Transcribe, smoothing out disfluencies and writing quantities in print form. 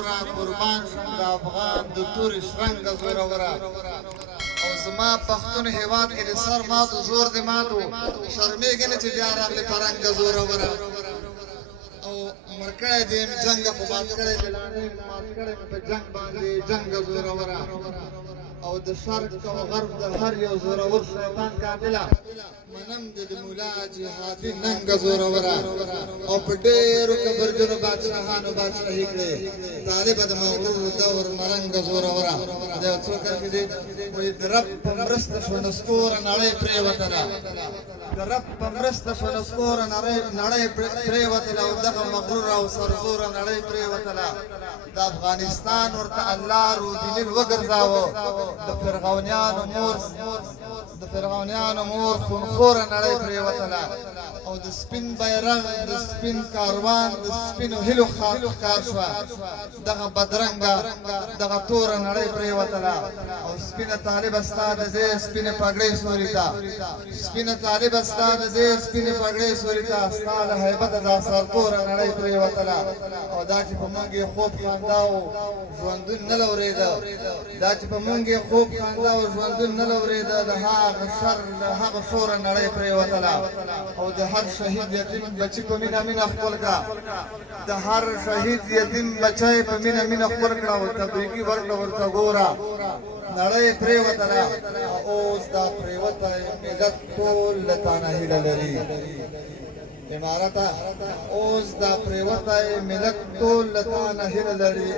ګورا قربان شم د افغان د تورې شرنګه زوروره او زما پښتون هېواد کې د سر ماتو زور دې ماتو شرمېږي نه چې بیا راغلې پرنګه زوروره او مړ کړی دې یم جنګه خو مات کړی دې مات کړی مې په جنګ باندې جنګه زوروره او د شرق او غرب د هر یو زورور شیطان قاتله منم د مولا جهادي ننګه زوروره او په ډېرو کبرجنو بادشاهانو بادشاهي کړې طالبه د مغرور دور ملنګه زوروره دا یو څو کرښې دي وایي د رب په مرسته شوه نسکوره نړۍ پرېوتله د رب په مرسته شوه نسکوره نړۍ پرېوتله او دغه مغرور او سرزوره نړۍ پرېوتله د افغانستان ورته الله رودینل وګرځاوه د فرعونیانو مور خونخوره نړۍ پرېوتله او د سپین بیرغ د سپین کاروان د سپینو هیلو ښکار شوه دغه بدرنګه دغه توره نړۍ پرېوتله او سپینه طالبه ستا د دې سپینې پګړۍ سوري ته سپینه طالبه ستا د دې سپینې پګړۍ سوري ته ستا له هیبته دا سرتوره نړۍ پرېوتله او دا چې په موږ یې خوب خانده او ژوندون نه لورېده دا چې په موږ یې خوب خانده او ژوندون نه لورېده د هغه شر د هغه شوره نړۍ پرېوتله او د هر شهید یتیم بچي په مینه مینه خپل کړه د هر شهید یتیم بچی په مینه مینه خپل کړه او تبریکي ورکړه ورته ګوره نړۍ پرېوتله اوس دا پرېوتی ملت ټول له تانه هیله لري عمارته اوس دا پرېوتی ملت ټول له تانه هیله لري